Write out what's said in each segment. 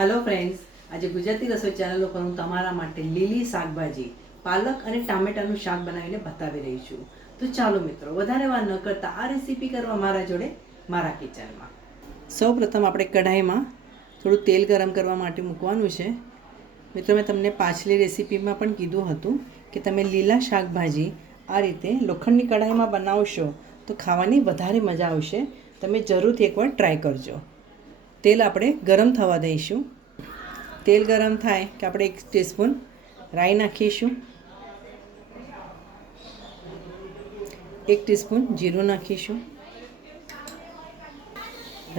Hello friends, आज गुजराती रसोई channel पर हूँ तमारा माटे લીલી શાકભાજી પાલક અને ટામેટાનું શાક બનાવીને બતાવી રહી છું। તો ચાલો મિત્રો, વધારે વાર ન કરતા આ રેસીપી કરવા મારા જોડે મારા કિચનમાં। સૌપ્રથમ આપણે કઢાઈમાં થોડું તેલ ગરમ કરવા માટે મૂકવાનું છે। મિત્રો, મેં તમને પાછલી રેસીપીમાં પણ કીધું હતું કે તમે લીલા શાકભાજી આ રીતે લોખંડની કઢાઈમાં બનાવશો તો ખાવાની વધારે મજા આવશે। તમે જરૂરથી એકવાર ટ્રાય કરજો। તેલ આપણે ગરમ થવા દઈશું। તેલ ગરમ થાય કે આપણે 1 ટીસ્પૂન રાઈ નાખીશું, 1 ટીસ્પૂન જીરું નાખીશું।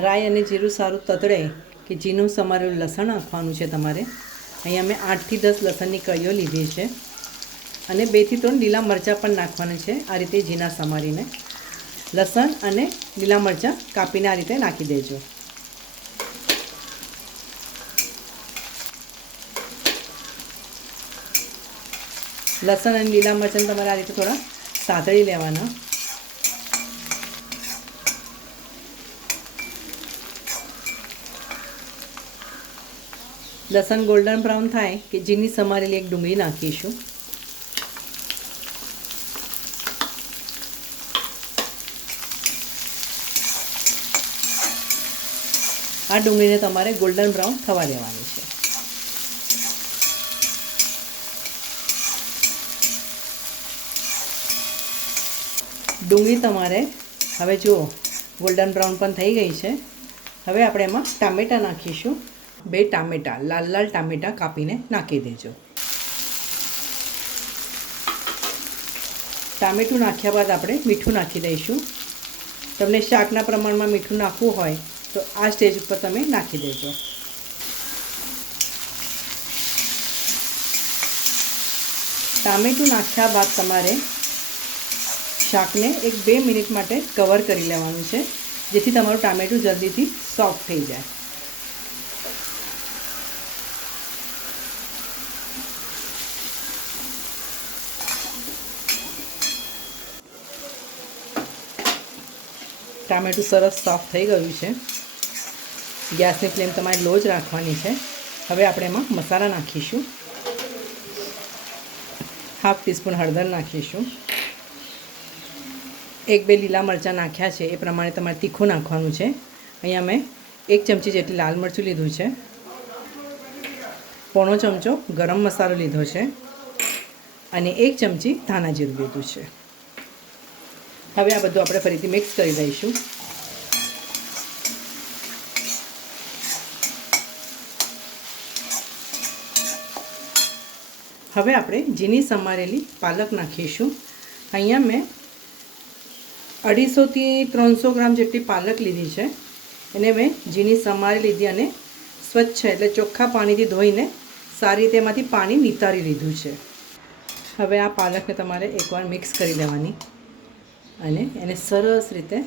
રાઈ અને જીરું સારું તતડે કે ઝીણું સમારેલું લસણ નાખવાનું છે તમારે। અહીંયા મેં 8 થી 10 લસણની કળીઓ લીધી છે અને 2 થી 3 લીલા મરચાં પણ નાખવાના છે। આ રીતે ઝીણા સમારીને લસણ અને લીલા મરચાં કાપીને આ રીતે નાખી દેજો। લસણ અને લીલા મરચાં તમારે આ રીતે થોડા સાતળી લેવાના। લસણ ગોલ્ડન બ્રાઉન થાય કે ઝીણી સમારેલી એક ડુંગળી નાખીશું। આ ડુંગળીને તમારે ગોલ્ડન બ્રાઉન થવા દેવાની છે। ડુંગળી તમારે હવે જુઓ ગોલ્ડન બ્રાઉન પણ થઈ ગઈ છે। હવે આપણે એમાં ટામેટાં નાખીશું। 2 ટામેટાં લાલ લાલ ટામેટાં કાપીને નાખી દેજો। ટામેટું નાખ્યા બાદ આપણે મીઠું નાખી દઈશું। તમને શાકના પ્રમાણમાં મીઠું નાખવું હોય તો આ સ્ટેજ ઉપર તમે નાખી દેજો। ટામેટું નાખ્યા બાદ તમારે શાકને 1-2 મિનિટ માટે કવર કરી લેવાનું છે, જેથી તમારું ટામેટું જલ્દીથી સોફ્ટ થઈ જાય। ટામેટું સરસ સોફ્ટ થઈ ગયું છે। ગેસની ફ્લેમ તમારે લો જ રાખવાની છે। હવે આપણે એમાં મસાલા નાખીશું। 1/2 ટીસ્પૂન હળદર નાખીશું। 1-2 લીલા મરચાં નાખ્યા છે, એ પ્રમાણે તમારે તીખું નાખવાનું છે। અહીંયા મેં 1 ચમચી જેટલી લાલ મરચું લીધું છે, 1/4 ચમચો ગરમ મસાલો લીધો છે અને 1 ચમચી ધાણા જીરું લીધું છે। હવે આ બધું આપણે ફરીથી મિક્સ કરી દઈશું। હવે આપણે ઝીણી સમારેલી પાલક નાખીશું। અહીંયા મેં 250 થી 300 ગ્રામ જેટલી પાલક લીધી છે। એને મેં ઝીણી સમારી લીધી અને સ્વચ્છ એટલે ચોખ્ખા પાણીથી ધોઈને સારી રીતે એમાંથી પાણી નિતારી લીધું છે। હવે આ પાલકને તમારે એકવાર મિક્સ કરી લેવાની અને એને સરસ રીતે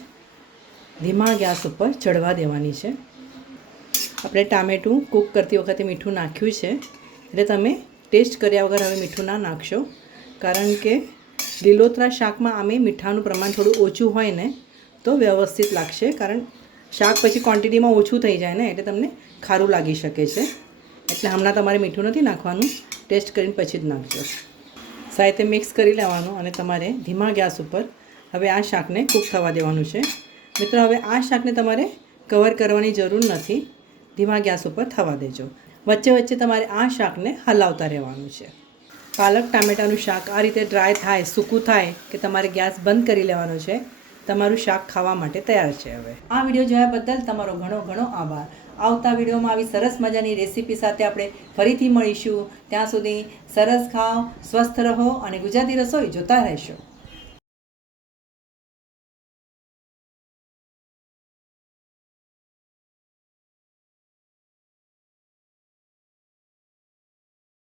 ધીમા ગેસ ઉપર ચડવા દેવાની છે। આપણે ટામેટું કૂક કરતી વખતે મીઠું નાખ્યું છે, એટલે તમે ટેસ્ટ કર્યા વગર હવે મીઠું ના નાખશો, કારણ કે લીલોતરા શાકમાં આમે મીઠાનું પ્રમાણ થોડું ઓછું હોય ને તો વ્યવસ્થિત લાગશે, કારણ શાક પછી ક્વોન્ટિટીમાં ઓછું થઈ જાય ને એટલે તમને ખારું લાગી શકે છે। એટલે હમણાં તમારે મીઠું નથી નાખવાનું, ટેસ્ટ કરીને પછી જ નાખજો। સાથે મિક્સ કરી લેવાનું અને તમારે ધીમા ગેસ ઉપર હવે આ શાકને કૂક થવા દેવાનું છે। મિત્રો, હવે આ શાકને તમારે કવર કરવાની જરૂર નથી, ધીમા ગેસ ઉપર થવા દેજો। વચ્ચે વચ્ચે તમારે આ શાકને હલાવતા રહેવાનું છે। પાલક ટામેટાનું શાક આ રીતે ડ્રાય થાય, સૂકું થાય કે તમારે ગેસ બંધ કરી લેવાનો છે। તમારું શાક ખાવા માટે તૈયાર છે। હવે આ વિડીયો જોયા બદલ તમારો ઘણો ઘણો આભાર। આવતા વિડીયોમાં આવી સરસ મજાની રેસીપી સાથે આપણે ફરીથી મળીશું। ત્યાં સુધી સરસ ખાઓ, સ્વસ્થ રહો અને ગુજરાતી રસોઈ જોતા રહેશો।